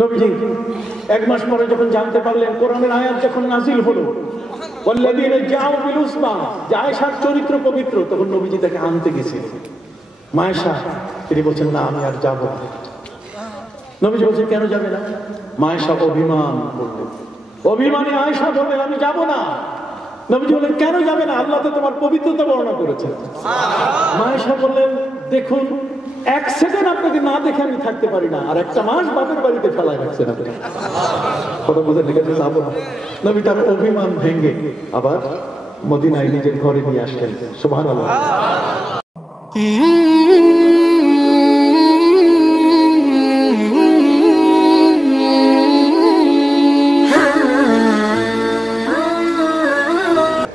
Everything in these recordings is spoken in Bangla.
নবীজি এক মাস পরে যখন জানতে পারলেন কোরআনের আয়াত যখন নাজিল হলো ওয়াল্লাযীনা জাউ বিল উসবা, যে আয়েশার চরিত্র পবিত্র, তখন নবীজি তাকে আনতে গেছিলেন। মা আয়েশা তিনি বলছেন না আমি আর যাব না। নবীজি বলছেন কেন যাবে না? মা আয়েশা অভিমান করলেন, অভিমানী আয়েশা বললেন আমি যাব না। নবীজি বললেন কেন যাবে না? আল্লাহ তো তোমার পবিত্রতা বর্ণনা করেছেন। মা আয়েশা বললেন দেখুন এক সেকেন্ড আপনাকে না দেখে আমি থাকতে পারি না, আর একটা মাস বাপের বাড়িতে ফেলায় রাখছেন আপনি। কথা বলতে লেগেছে যাবো না। নবী তার অভিমান ভেঙে আবার মদিনায় নিজের ঘরে নিয়ে আসলেন। সুবহানাল্লাহ।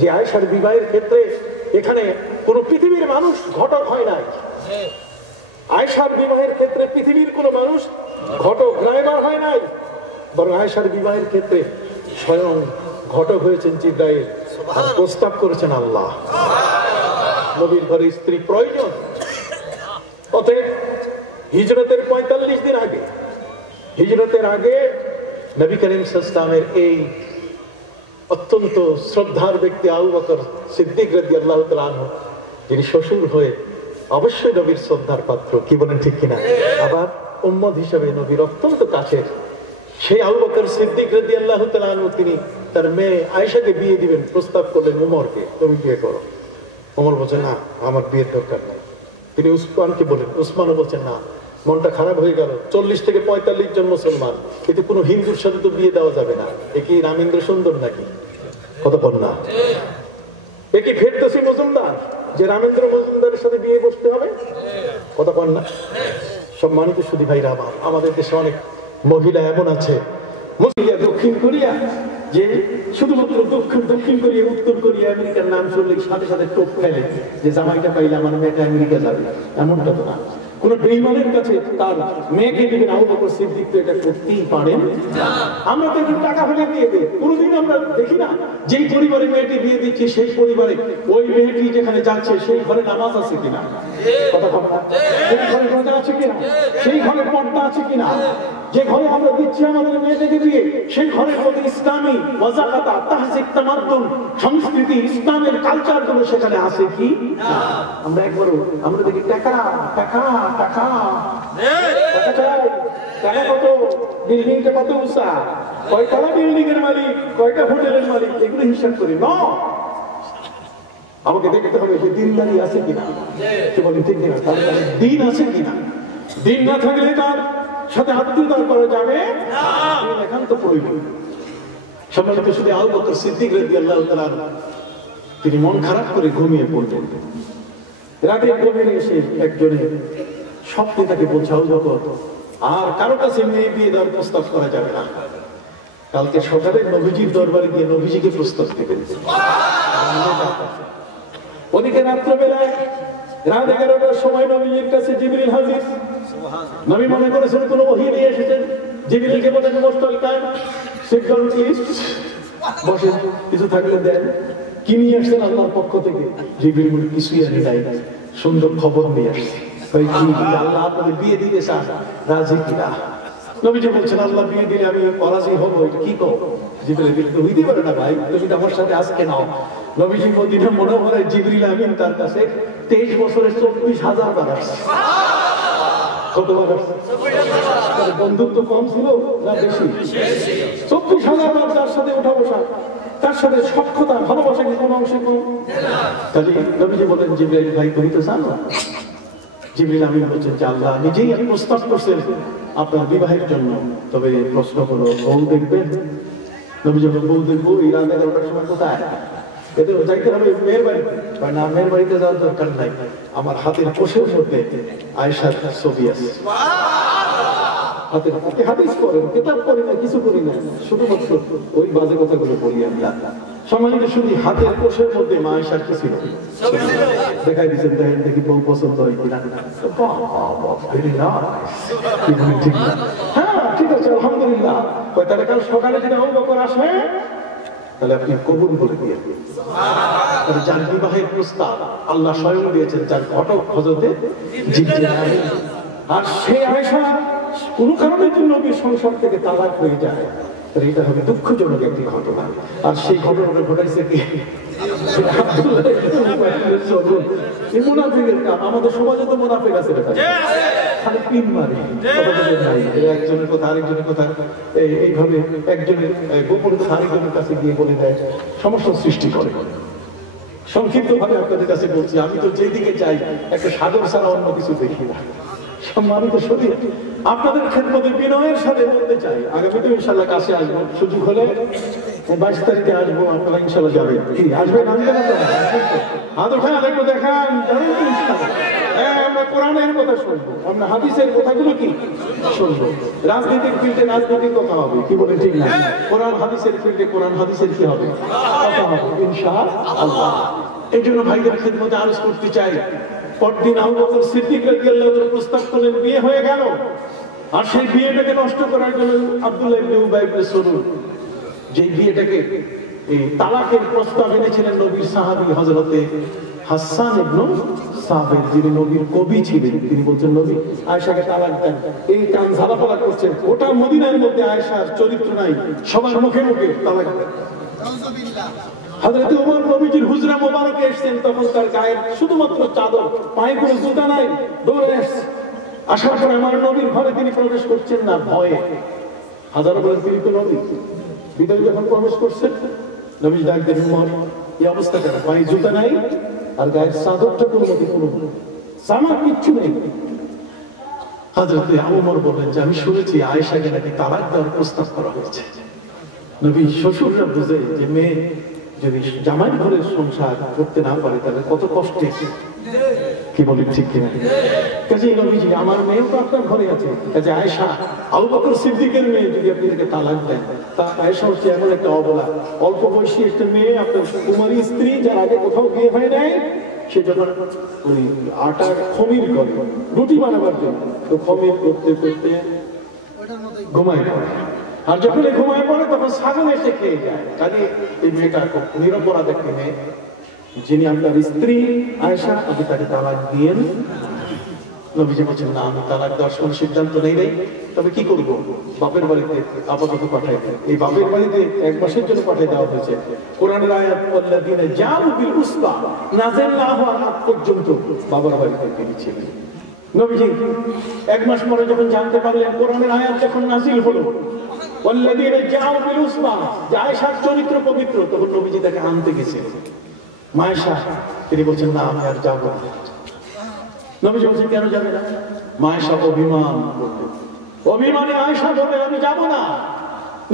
যে আয়েশার বিবাহের ক্ষেত্রে এখানে কোন পৃথিবীর মানুষ ঘটক হয় নাই। আয়েশার বিবাহের ক্ষেত্রে পৃথিবীর কোন মানুষ ঘটক ড্রাইভার হয় নাই, বরং আয়েশার বিবাহের ক্ষেত্রে স্বয়ং ঘটক হয়েছেন জিবরাইল, আর প্রস্তাব করেছেন আল্লাহ। নবীর ঘরে স্ত্রী প্রয়োজন। অতএব হিজরতের 45 দিন আগে, হিজরতের আগে নবী করিম সাল্লাল্লাহু আলাইহি ওয়াসাল্লামের এই অত্যন্ত শ্রদ্ধার ব্যক্তি আবু বকর সিদ্দিক রাদিয়াল্লাহু তাআলা আনহু, যিনি শ্বশুর হয়ে অবশ্যই নবীর শ্রদ্ধার পাত্র, কি বলেন ঠিক কিনা? আবার উম্মত হিসেবে নবীর অত্যন্ত কাছের সেই আবু বকর সিদ্দিক রাদিয়াল্লাহু তাআলা আনহু, তিনি তার মেয়ে আয়েশাকে বিয়ে দিবেন, প্রস্তাব করলেন উমরকে, তুমি বিয়ে করো। উমর বলছেন না আমার বিয়ের দরকার নাই। তিনি উসমানকে বলেন, উসমানও বলছেন না, মনটা খারাপ হয়ে গেল, 40 থেকে 45 জন মুসলমান, কিন্তু কোনো হিন্দুর সাথে তো বিয়ে দেওয়া যাবে না। এ কি রামেন্দ্র সুন্দর নাকি? কথা বল না। এ কি ফেরদৌসী মজুমদার যে রামেন্দ্র মজুমদারের সাথে বিয়ে বসতে হবে? কথা বল না। সম্মানিত সুধী ভাইরা আমার, আমাদের দেশে অনেক মহিলা এমন আছে, দক্ষিণ কোরিয়া, যে শুধুমাত্র দক্ষিণ কোরিয়া, উত্তর কোরিয়া, আমেরিকার নাম শুনলে সাথে সাথে টোপ ফেলে যে জামাইটা পাইলে আমার মেয়েটা আমেরিকা যাবে। এমনটা তো না। কোন বেঈমানের কাছে তার মেয়েকে দিবেন আবু বকর সিদ্দিক তো এটা করতেই পারেন। আমরা তো টাকা ফেলে দিয়ে দিই। কোনোদিন আমরা দেখি না যেই পরিবারে মেয়েটি বিয়ে দিচ্ছি সেই পরিবারে ওই মেয়েটি যেখানে যাচ্ছে সেই ঘরে নামাজ আছে কিনা, কথা বলা, সেই ঘরে রোজা আছে কিনা, সেই ঘরে পর্দা আছে কিনা, যে ঘরে আমরা দিচ্ছি আমাদের মেয়েটাকে দিয়ে সেই ঘরের মধ্যে ইসলামী ওয়াজাকাতা, তাহজিব, তামাদ্দুন, সংস্কৃতি, ইসলামের কালচার গুলো সেখানে আছে কি? আমরা একবারও আমরা দেখি টাকা টাকা টাকা টাকা কত, বিল্ডিংটা কত উঁচা, কয়তলা বিল্ডিং এর মালিক, কয়টা হোটেলের মালিক, এগুলো হিসাব করি না। আমাকে দেখতে হবে যে দিনদারি আছে কিনা, সে বলি ঠিক কিনা, দিন আছে কিনা। দিন না থাকলে তার সাথে আত্মীয়তা করা যাবে একান্ত প্রয়োজন। সম্মানিত শুধু আবু বকর সিদ্দিক রাদিয়াল্লাহু তাআলা তিনি মন খারাপ করে ঘুমিয়ে পড়লেন। রাতের গভীরে এসে একজনে স্বপ্নে তাকে বলছে, আবু বকর আর কারো কাছে মেয়ে বিয়ে দেওয়ার প্রস্তাব করা যাবে না, কালকে সকালে নবীজির দরবারে গিয়ে নবীজিকে প্রস্তাব দেবেন। ওদিকে রাত্রবেলায় রাত 11টার সময় নবীজির কাছে জিবরিল হাজির। নবী মনে করেছেন কোন ওহী নিয়ে এসেছেন। জিবরিলকে বলেন মোস্টাল টাইম সিট ডাউন প্লিজ, বসেন, কিছু থাকলে দেন। কি নিয়ে আসছেন আল্লাহর পক্ষ থেকে? জিবরিল বলে কিছুই আনি নাই, সুন্দর খবর নিয়ে আসছে। আল্লাহ আপনাদের বিয়ে দিতে চান, রাজি কিনা? নবীজি বলছেন আল্লাহ বিয়ে দিলে আমি অরাজি হবো, এটা কি কও? জিবরিল বলে হইতে পারে না ভাই, তুমি আমার সাথে আজকে নাও। নবীজি মদিনা মুনাওয়ারায় জিবরিল আমিন তার কাছে 23 বছরে 24,000 বার আসছে। কতবার আসছে? বন্ধুত্ব কম ছিল না বেশি? 24,000 বার তার সাথে উঠা বসা, তার সাথে সখ্যতা, ভালোবাসা কি কোনো অংশে কম? তাহলে নবীজি বলেন জিবরিল ভাই তুমি তো জানো। জিবরিল আমিন বলছেন যে আল্লাহ নিজেই আমি প্রস্তাব করছেন আপনার বিবাহের জন্য, তবে প্রশ্ন হলো বউ দেখবেন? নবীজি বলেন বউ দেখবো এই রাত 11টার সময় কোথায়? এতে যাইতে হবে মেয়ের বাড়িতে। না, মেয়ের বাড়িতে যাওয়ার দরকার নাই, আমার হাতের কোষের মধ্যে আয়েশার ছবি আছে। হাতের হাতে হাদিস পড়েন, কিতাব পড়ি না, কিছু করি না, শুধুমাত্র ওই বাজে কথাগুলো বলি আমরা। সম্মানিত শুধু হাতের কোষের মধ্যে মা আয়েশার কি ছিল? দেখাই দিচ্ছেন, দেখেন দেখি বউ পছন্দ হয় কিনা। ঠিক না? হ্যাঁ ঠিক আছে আলহামদুলিল্লাহ। তাহলে কাল সকালে যদি আবু বকর আসে তাহলে আপনি কবুল করে দিয়ে দিন। যার বিবাহের প্রস্তাব আল্লাহ স্বয়ং দিয়েছেন, যার ঘটক হযরতে জিবরিল। আর সেই আয়েশা কোনো কারণের জন্য নবীর সংসার থেকে তালাক হয়ে যায়, এটা হবে দুঃখজনক একটি ঘটনা। আর সেই ঘটনাটা ঘটাইছে কি? আমাদের সমাজে তো মুনাফিক আছে, খালি পিন মারে, একজনের কথা আরেকজনের কথা এইভাবে একজনের গোপন কথা আরেকজনের কাছে গিয়ে বলে দেয়, সমস্যার সৃষ্টি করে। সংক্ষিপ্ত ভাবে আপনাদের কাছে বলছি, আমি তো যেদিকে চাই একটা সাগর ছাড়া অন্য কিছু দেখি না। সম্মানিত শরীর, আপনাদের খেদমতে বিনয়ের সাথে বলতে চাই, আগামীতে ইনশাল্লাহ কাছে আসবো, সুযোগ হলে 22 তারিখে আসবো, আপনারা ইনশাল্লাহ যাবেন। কি আসবেন? আসবেন হাজার ভাই আরেকটু দেখান, আমরা কোরআনের কথা শুনবো, আমরা হাদিসের কথাগুলো কি শুনবো। রাজনীতির ফিল্ডে রাজনীতির কথা হবে, কি বলে ঠিক না? কোরআন হাদিসের ফিল্ডে কোরআন হাদিসের কি হবে? কথা হবে ইনশাআল্লাহ। এই জন্য ভাইদের খেদমতে আরজ করতে চাই, পরদিন আবু বকর সিদ্দিক রাদিয়াল্লাহু তাআলা প্রস্তাব করলেন, বিয়ে হয়ে গেল। আর সেই বিয়েটাকে নষ্ট করার জন্য আব্দুল্লাহ ইবনে উবাই ইবনে সালুল, যে বিয়েটাকে তালাকের প্রস্তাব এনেছিলেন নবীর সাহাবী হযরতে হাসান ইবনে সাবিত, যিনি নবীর কবি ছিলেন, তিনি বলছেন নবী আয়েশাকে তালাক দেন। এই কান ঝালাপালা করছেন, ওটা মদিনার মধ্যে আয়েশার চরিত্র নাই, সবার মুখে মুখে তালাক দেন। হযরত ওমর নবীজির হুজরা মোবারকে এসেছেন, তখন তার গায়ের শুধুমাত্র চাদর, পায়ে কোনো জুতা নাই, দৌড়ে আসছে। আসার পরে আমার নবীর ঘরে তিনি প্রবেশ করছেন না, ভয়ে। হাজারো বলেন তিনি তো নবী। ভিতরে যখন প্রবেশ করছেন, নবী ডাক দেন, ওমর এই অবস্থা কেন? পায়ে জুতা নাই আর গায়ের চাদরটা কোনো মতে কোনো জামা কিচ্ছু নেই। হযরত ওমর বললেন যে আমি শুনেছি আয়েশাকে নাকি তালাক দেওয়ার প্রস্তাব করা হয়েছে। নবী শ্বশুররা বুঝে যে মেয়ে যদি জামাই ঘরের সংসার করতে না পারে তাহলে কত কষ্টে, কি বলি ঠিক কিনা? কাজেই নবীজি, আমার মেয়ে তো আপনার ঘরে আছে, কাজে আয়েশা আবু বকর সিদ্দিকের মেয়ে যদি আপনি তাকে তালাক দেন, তা আয়েশা হচ্ছে এমন একটা অবলা, অল্প বয়সী একটা মেয়ে, আপনার কুমারী স্ত্রী, যার আগে কোথাও বিয়ে হয় নাই, সে যখন ওই আটার খমির করে রুটি বানাবার জন্য, তো খমির করতে করতে ঘুমায় পড়ে। আর যখন ঘুমায় পড়ে তখন ছাগল এসে খেয়ে যায়। কাজে এই মেয়েটা খুব নিরপরাধ একটি মেয়ে, যিনি আপনার স্ত্রী আয়েশা, আপনি তাকে তালাক দিয়েন। নবীজি বলছেন, না, আমি তালাক দেওয়ার কোনো সিদ্ধান্ত নেই নাই, তবে কি করবো, বাপের বাড়িতে আপাতত পাঠাই দেয়। এই বাপের বাড়িতে 1 মাসের জন্য পাঠিয়ে দেওয়া হয়েছে। কোরআনের আয়াত ওয়াল্লাযীনা জাউ বিল উসবা নাযিল না হওয়ার আগ পর্যন্ত বাবার বাড়িতে তিনি ছিলেন। নবীজি 1 মাস পরে যখন জানতে পারলেন, কোরআনের আয়াত যখন নাযিল হলো, ওয়াল্লাযীনা জাউ বিল উসবা, যে আয়েশার চরিত্র পবিত্র, তখন নবীজি তাকে আনতে গেছেন। মায়েশা, তিনি বলছেন, না, আমি আর যাবো না। নবীজি বলছেন, কেন যাবে না? মায়েশা অভিমান করলেন, অভিমানে আয়েশা বললেন, আমি যাবো না।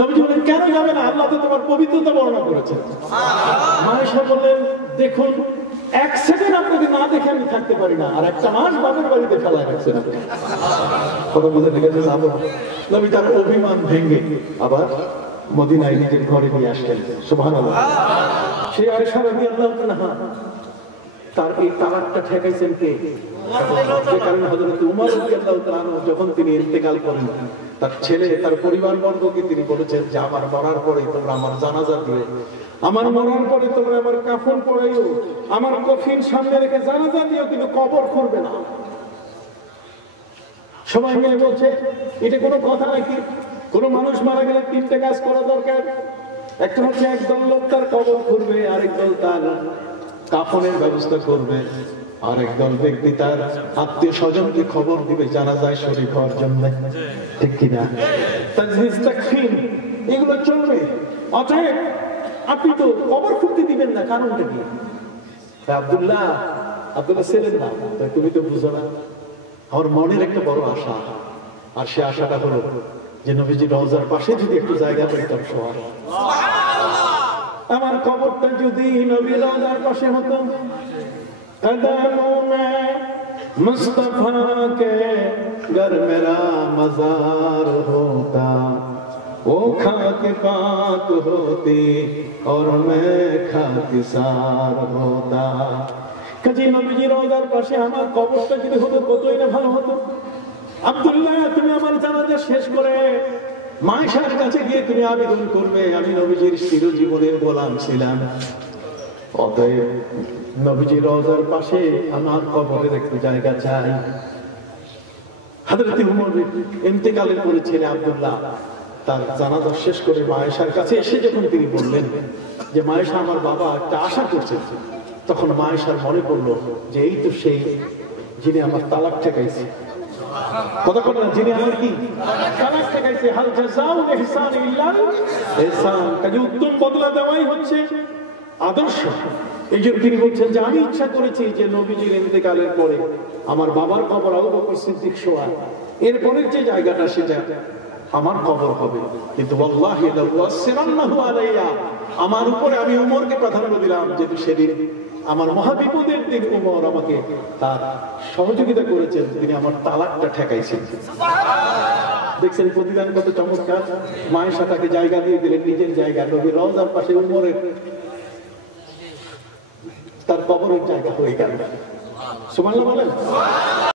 নবীজি বললেন, কেন যাবে না? আল্লাহ তো তোমার পবিত্রতা বর্ণনা করেছেন। মায়েশা বললেন, দেখুন, 1 সেকেন্ড আপনাকে না দেখে আমি থাকতে পারি না, আর 1 মাস বাপের বাড়িতে ফেলায় রাখছেন আপনি। কথা বুঝে লেগেছে? নবী তার অভিমান ভেঙে আবার মদিনায় নিজের ঘরে নিয়ে আসলেন। সুবহানাল্লাহ। সেই আয়েশা রাদিয়াল্লাহু তাআলা, তার এই তালাকটা ঠেকাইছেন কে? যে কারণে হযরত ওমর রাদিয়াল্লাহু তাআলা যখন তিনি ইন্তেকাল করেন, তার ছেলে, তার পরিবারবর্গকে তিনি বলেছেন যে আমার মরার পরে তোমরা আমার জানাজা দিও, আমার মরার পরে তোমরা আমার কাফন পরাইও, আমার কফিন সামনে রেখে জানাজা দিও, কিন্তু কবর করবে না। সবাই মিলে বলছে, এটা কোনো কথা নাকি? কোনো মানুষ মারা গেলে 3টে কাজ করা দরকার। একটা হচ্ছে একদল লোক তার কবর করবে, আরেকদল তার কাফনের ব্যবস্থা করবে, আর একদল ব্যক্তি তার আত্মীয় স্বজনকে খবর দিবে জানাজায় শরীক হওয়ার জন্য, ঠিক কিনা? তাজহিজ তাকফিন এগুলো চলবে। অতএব আপনি তো কবর খুঁড়তে দিবেন না, কারণটা কি? আব্দুল্লাহ ছিলেন না, তুমি তো বুঝো না। আমার মনের একটা বড় আশা, আর সে আশাটা হলো যে নবীজি রওজার পাশে যদি একটু জায়গা পেতাম শোয়ার, আমার কবরটা যদি নবী রওজার পাশে হতো। কদমোं में मुस्तफा के घर मेरा मजार होता, वो खाक पाक होती और मैं खाकिसार होता। কাজী নবীজি রওজার পাশে আমার কবরটা যদি হতো, কতই না ভালো হতো। আব্দুল্লাহ, তুমি আমার জানাজা শেষ করে মায়েশার কাছে গিয়ে তুমি আবেদন করবে, আমি নবীজির চিরজীবনের গোলাম ছিলাম, অতএব নবীজি রওজার পাশে আমার কবরের একটু জায়গা চাই। হযরত উমর ইন্তেকালের পরে ছেলে আব্দুল্লাহ তার জানাজা শেষ করে মা আয়েশার কাছে এসে যখন তিনি বললেন যে মা আয়েশা, আমার বাবা একটা আশা করছে, তখন মা আয়েশার মনে পড়লো যে এই তো সেই যিনি আমার তালাক ঠেকাইছে। কথা বলেন না, যিনি আমার কি তালাক ঠেকাইছে। হাল জাযাউল ইহসান ইল্লাল ইহসান, কাজে উত্তম বদলা দেওয়াই হচ্ছে আদর্শ। এই জন্য তিনি বলছেন যে আমি ইচ্ছা করেছি যে নবীজির ইন্তেকালের পরে আমার বাবার কবর আবু বকর সিদ্দিক শোয়া, এরপরের যে জায়গাটা সেটা আমার কবর হবে, কিন্তু ওয়াল্লাহি লা ওয়াসিরান্নাহু আলাইয়া, আমার উপরে আমি উমরকে প্রাধান্য দিলাম, যেহেতু সেদিন আমার মহাবিপদের দিন উমর আমাকে তার সহযোগিতা করেছেন, তিনি আমার তালাকটা ঠেকাইছেন। দেখছেন প্রতিদান কত চমৎকার। মায়ের সাথে তাকে জায়গা দিয়ে দিলেন, নিজের জায়গা, নবীর রওজার পাশে উমরের তার কবরের জায়গা হয়ে গেল। সুবহানাল্লাহ বলেন।